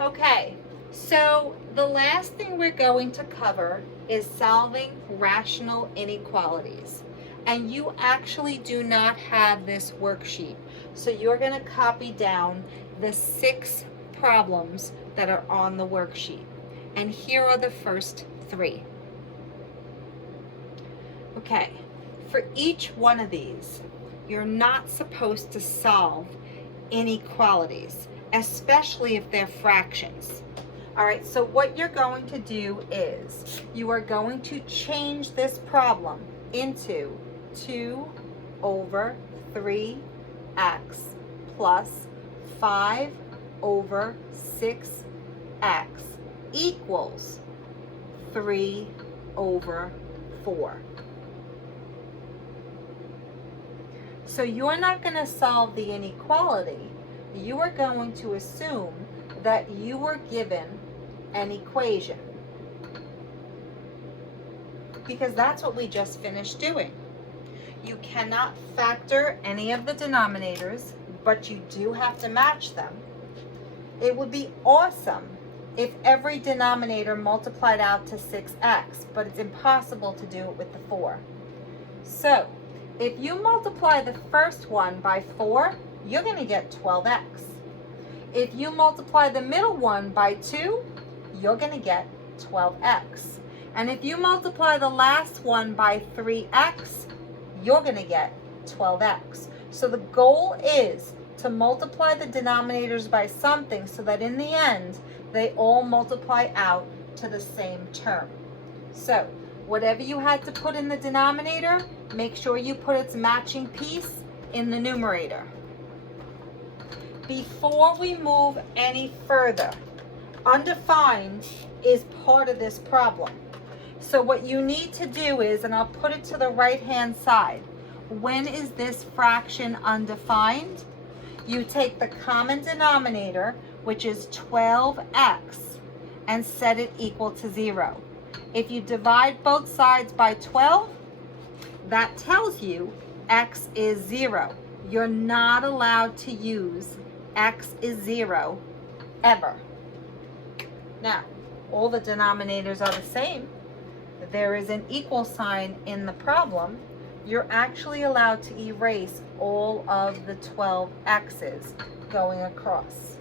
Okay, so the last thing we're going to cover is solving rational inequalities. And you actually do not have this worksheet. So you're going to copy down the 6 problems that are on the worksheet. And here are the first 3. Okay, for each one of these, you're not supposed to solve inequalities, especially if they're fractions. All right, so what you're going to do is you are going to change this problem into 2 over 3x plus 5 over 6x equals 3 over 4. So you're not going to solve the inequality. You are going to assume that you were given an equation, because that's what we just finished doing. You cannot factor any of the denominators, but you do have to match them. It would be awesome if every denominator multiplied out to 6x, but it's impossible to do it with the 4. So if you multiply the first one by 4, you're going to get 12x. If you multiply the middle one by 2, you're going to get 12x. And if you multiply the last one by 3x, you're going to get 12x. So the goal is to multiply the denominators by something so that in the end, they all multiply out to the same term. So whatever you had to put in the denominator, make sure you put its matching piece in the numerator. Before we move any further, undefined is part of this problem. So what you need to do is, and I'll put it to the right-hand side, when is this fraction undefined? You take the common denominator, which is 12x, and set it equal to 0. If you divide both sides by 12, that tells you x is 0. You're not allowed to use x is 0 ever. Now, all the denominators are the same. There is an equal sign in the problem. You're actually allowed to erase all of the 12 x's going across.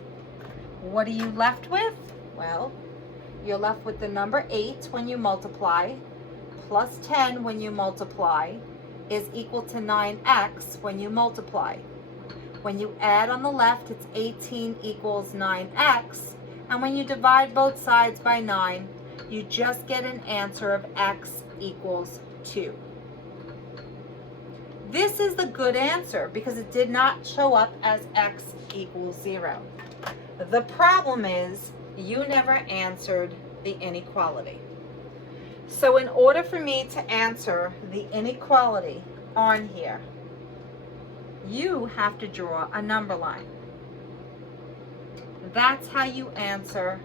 What are you left with? Well, you're left with the number 8 when you multiply, plus 10 when you multiply, is equal to 9x when you multiply. When you add on the left, it's 18 equals 9x. And when you divide both sides by 9, you just get an answer of x equals 2. This is the good answer because it did not show up as x equals 0. The problem is you never answered the inequality. So in order for me to answer the inequality on here, you have to draw a number line. That's how you answer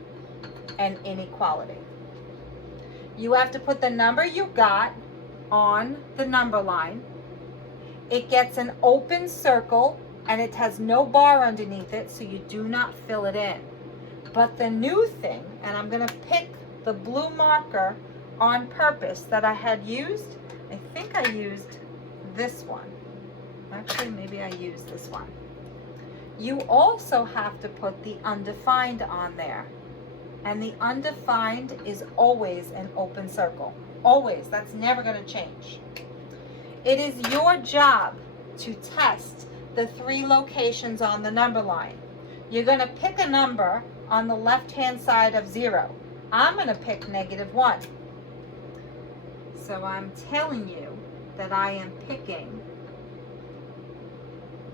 an inequality. You have to put the number you got on the number line. It gets an open circle and it has no bar underneath it, so you do not fill it in. But the new thing, and I'm going to pick the blue marker on purpose that I had used, I think I used this one. Actually, maybe I used this one. You also have to put the undefined on there. And the undefined is always an open circle. Always. That's never going to change. It is your job to test the 3 locations on the number line. You're going to pick a number on the left-hand side of 0. I'm going to pick -1. So I'm telling you that I am picking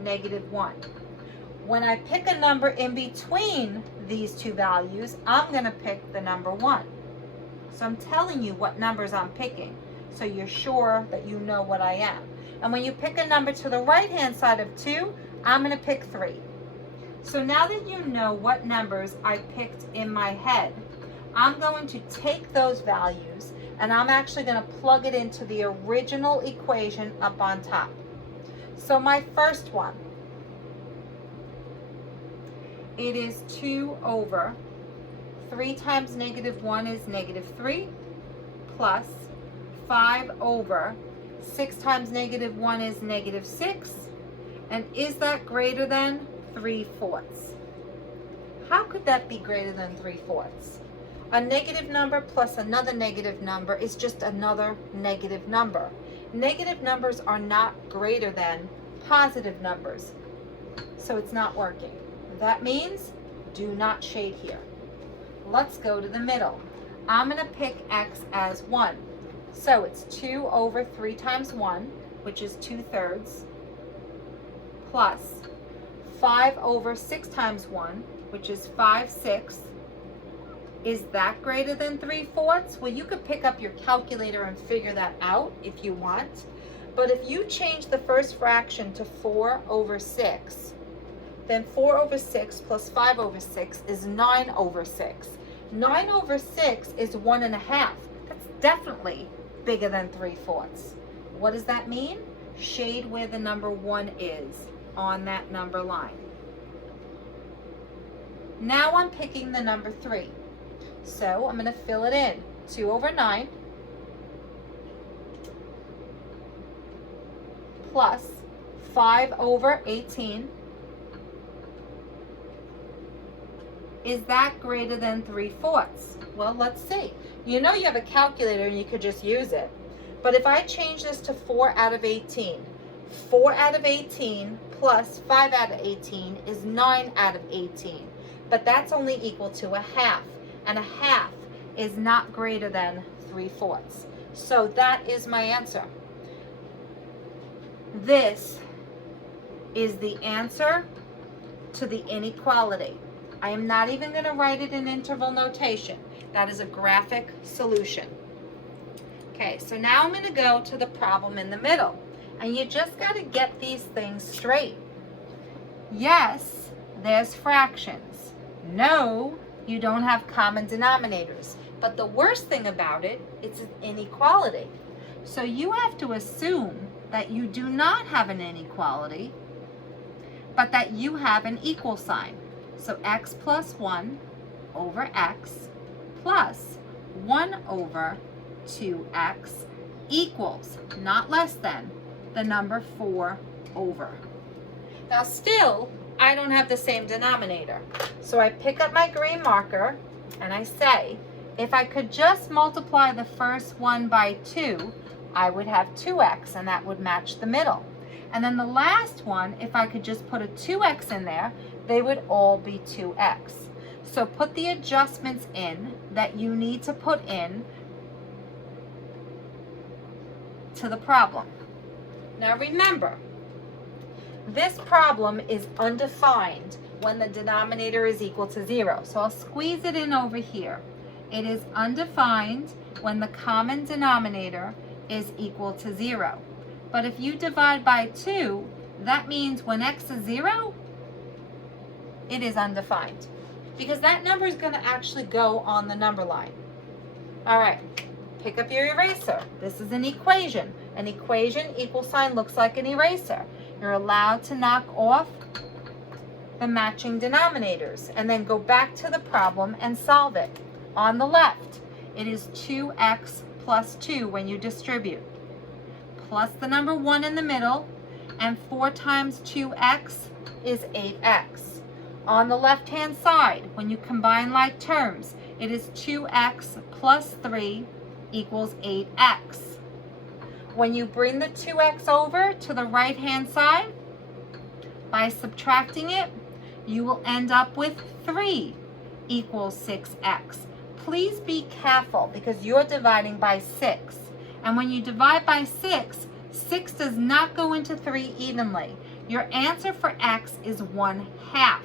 -1. When I pick a number in between these 2 values, I'm going to pick the number 1. So I'm telling you what numbers I'm picking, so you're sure that you know what I am. And when you pick a number to the right-hand side of 2, I'm going to pick 3. So now that you know what numbers I picked in my head, I'm going to take those values and I'm actually going to plug it into the original equation up on top. So my first one, it is 2 over 3 times negative 1 is negative 3, plus 5 over 6 times negative 1 is negative 6. And is that greater than 3/4? How could that be greater than 3/4? A negative number plus another negative number is just another negative number. Negative numbers are not greater than positive numbers, so it's not working. That means do not shade here. Let's go to the middle. I'm going to pick x as 1. So it's 2 over 3 times 1, which is 2/3, plus 5 over 6 times 1, which is 5/6. Is that greater than 3/4? Well, you could pick up your calculator and figure that out if you want. But if you change the first fraction to 4 over 6, then 4 over 6 plus 5 over 6 is 9 over 6. 9 over 6 is 1.5. That's definitely bigger than 3/4. What does that mean? Shade where the number 1 is on that number line. Now I'm picking the number 3. So I'm going to fill it in. 2 over 9 plus 5 over 18. Is that greater than 3/4? Well, let's see. You know you have a calculator and you could just use it. But if I change this to 4 out of 18, 4 out of 18 plus 5 out of 18 is 9 out of 18. But that's only equal to a half. And a half is not greater than 3/4. So that is my answer. This is the answer to the inequality. I am not even going to write it in interval notation. That is a graphic solution. Okay, so now I'm going to go to the problem in the middle. And you just got to get these things straight. Yes, there's fractions. No, you don't have common denominators. But the worst thing about it, it's an inequality. So you have to assume that you do not have an inequality, but that you have an equal sign. So x plus 1 over x plus 1 over 2x equals, not less than, the number 4 over. Now still, I don't have the same denominator. So I pick up my green marker and I say, if I could just multiply the first one by 2, I would have 2x, and that would match the middle. And then the last one, if I could just put a 2x in there, they would all be 2x. So put the adjustments in that you need to put in to the problem. Now remember, this problem is undefined when the denominator is equal to 0. So I'll squeeze it in over here. It is undefined when the common denominator is equal to 0. But if you divide by 2, that means when x is 0, it is undefined. Because that number is going to actually go on the number line. All right, pick up your eraser. This is an equation. An equation, equal sign, looks like an eraser. You're allowed to knock off the matching denominators and then go back to the problem and solve it. On the left, it is 2x plus 2 when you distribute, plus the number 1 in the middle, and 4 times 2x is 8x. On the left-hand side, when you combine like terms, it is 2x plus 3 equals 8x. When you bring the 2x over to the right-hand side, by subtracting it, you will end up with 3 equals 6x. Please be careful because you're dividing by 6. And when you divide by 6, 6 does not go into 3 evenly. Your answer for x is 1/2.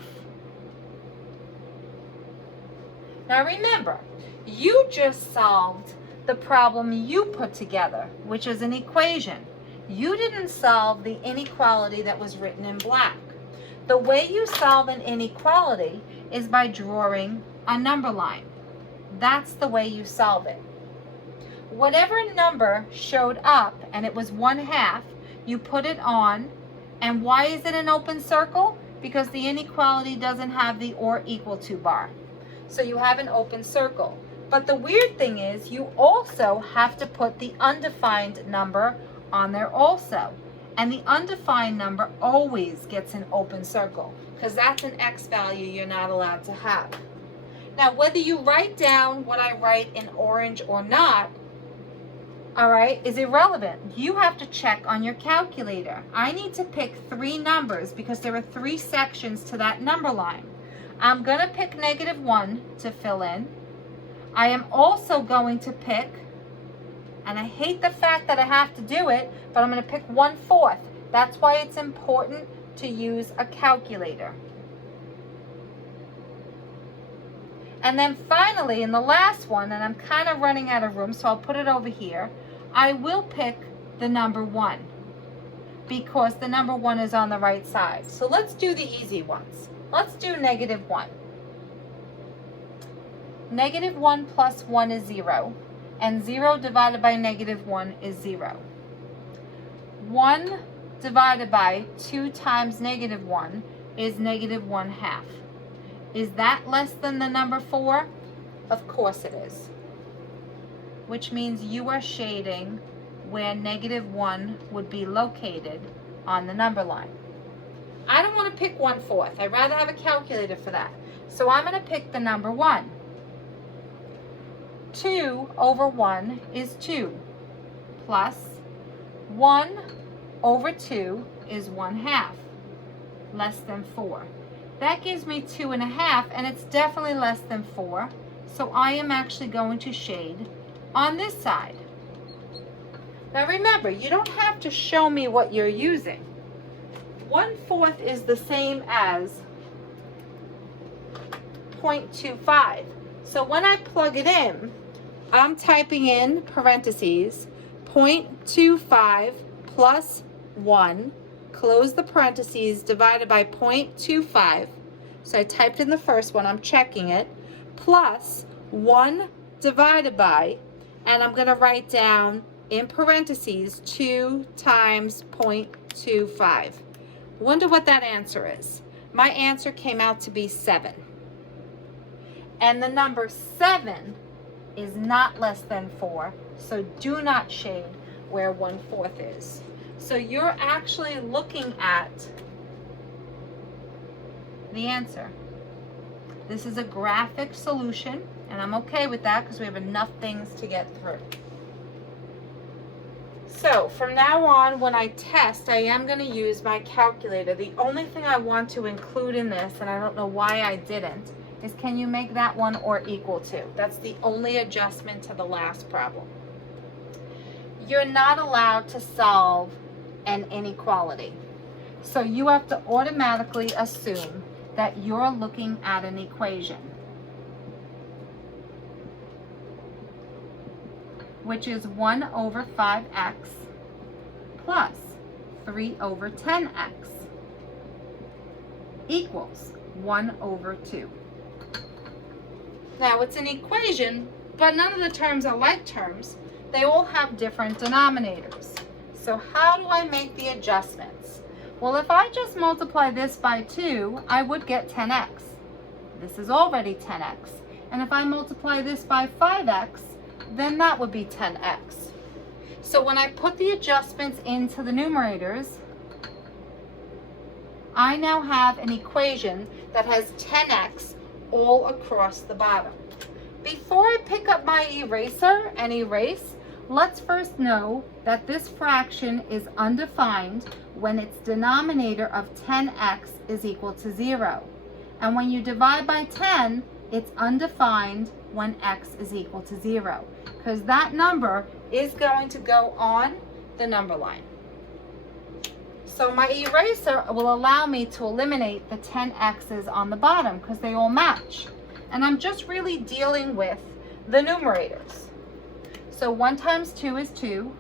Now remember, you just solved the problem you put together, which is an equation. You didn't solve the inequality that was written in black. The way you solve an inequality is by drawing a number line. That's the way you solve it. Whatever number showed up and it was 1/2, you put it on. And why is it an open circle? Because the inequality doesn't have the or equal to bar. So you have an open circle. But the weird thing is you also have to put the undefined number on there also. And the undefined number always gets an open circle because that's an X value you're not allowed to have. Now, whether you write down what I write in orange or not, all right, is irrelevant. You have to check on your calculator. I need to pick 3 numbers because there are 3 sections to that number line. I'm going to pick -1 to fill in. I am also going to pick, and I hate the fact that I have to do it, but I'm going to pick 1/4. That's why it's important to use a calculator. And then finally, in the last one, and I'm kind of running out of room, so I'll put it over here, I will pick the number 1 because the number 1 is on the right side. So let's do the easy ones. Let's do -1. -1 plus 1 is 0, and 0 divided by -1 is 0. 1 divided by 2 times -1 is -1/2. Is that less than the number 4? Of course it is. Which means you are shading where -1 would be located on the number line. I don't want to pick 1/4. I'd rather have a calculator for that. So I'm going to pick the number 1. 2 over 1 is 2, plus 1 over 2 is 1/2, less than 4. That gives me 2.5, and it's definitely less than 4. So I am actually going to shade on this side. Now remember, you don't have to show me what you're using. 1/4 is the same as 0.25. So when I plug it in, I'm typing in parentheses 0.25 plus 1, close the parentheses, divided by 0.25. So I typed in the first one, I'm checking it, plus 1 divided by, and I'm going to write down in parentheses 2 times 0.25. Wonder what that answer is. My answer came out to be 7. And the number 7 is not less than 4, so do not shade where 1/4 is. So you're actually looking at the answer. This is a graphic solution, and I'm okay with that because we have enough things to get through. So from now on, when I test, I am going to use my calculator. The only thing I want to include in this, and I don't know why I didn't, is can you make that one or equal to? That's the only adjustment to the last problem. You're not allowed to solve an inequality. So you have to automatically assume that you're looking at an equation, which is 1 over 5x plus 3 over 10x equals 1 over 2. Now it's an equation, but none of the terms are like terms. They all have different denominators. So how do I make the adjustments? Well, if I just multiply this by 2, I would get 10x. This is already 10x. And if I multiply this by 5x, then that would be 10x. So when I put the adjustments into the numerators, I now have an equation that has 10x all across the bottom. Before I pick up my eraser and erase, let's first know that this fraction is undefined when its denominator of 10x is equal to 0. And when you divide by 10, it's undefined when x is equal to 0, because that number is going to go on the number line. So my eraser will allow me to eliminate the 10x's on the bottom because they all match. And I'm just really dealing with the numerators. So 1 times 2 is 2,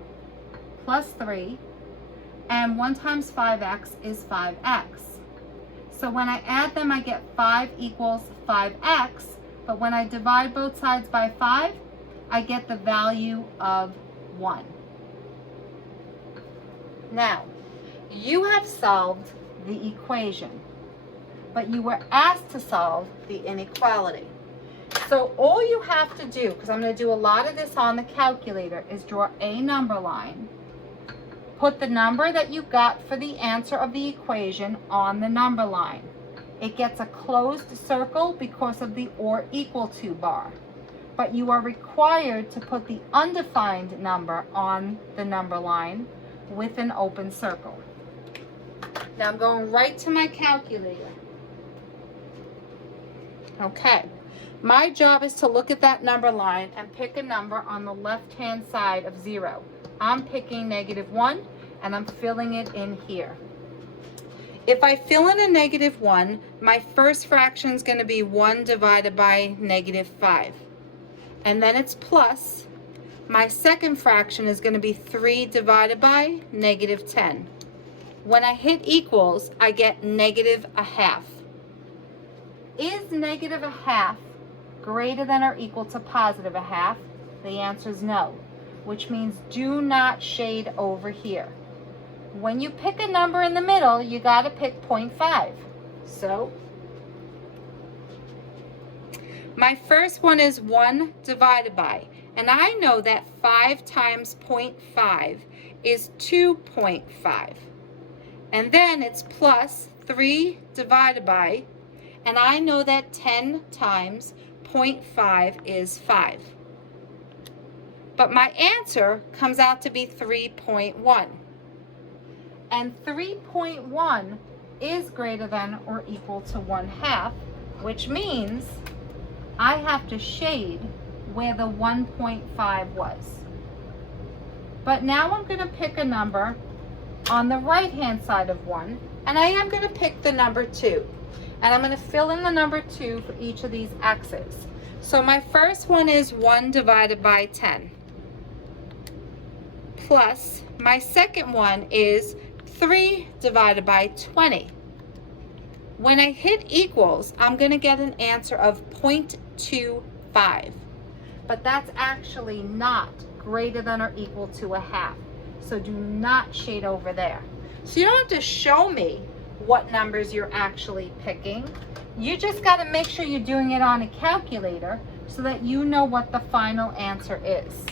plus 3, and 1 times 5x is 5x. So when I add them, I get 5 equals 5x, but when I divide both sides by 5, I get the value of 1. Now, you have solved the equation, but you were asked to solve the inequality. So all you have to do, because I'm going to do a lot of this on the calculator, is draw a number line. Put the number that you got for the answer of the equation on the number line. It gets a closed circle because of the or equal to bar. But you are required to put the undefined number on the number line with an open circle. Now I'm going right to my calculator. Okay. My job is to look at that number line and pick a number on the left-hand side of 0. I'm picking -1 and I'm filling it in here. If I fill in a -1, my first fraction is going to be 1 divided by -5. And then it's plus. My second fraction is going to be 3 divided by -10. When I hit equals, I get -1/2. Is -1/2 greater than or equal to +1/2? The answer is no, which means do not shade over here. When you pick a number in the middle, you got to pick 0.5. So my first one is 1 divided by, and I know that 5 times 0.5 is 2.5. And then it's plus 3 divided by, and I know that 10 times 0.5 is 5. But my answer comes out to be 3.1. And 3.1 is greater than or equal to 1/2, which means I have to shade where the 1.5 was. But now I'm going to pick a number on the right-hand side of 1, and I am going to pick the number 2. And I'm going to fill in the number 2 for each of these x's. So my first one is 1 divided by 10. Plus, my second one is 3 divided by 20. When I hit equals, I'm going to get an answer of 0.25. But that's actually not greater than or equal to 1/2. So do not shade over there. So you don't have to show me what numbers you're actually picking. You just got to make sure you're doing it on a calculator so that you know what the final answer is.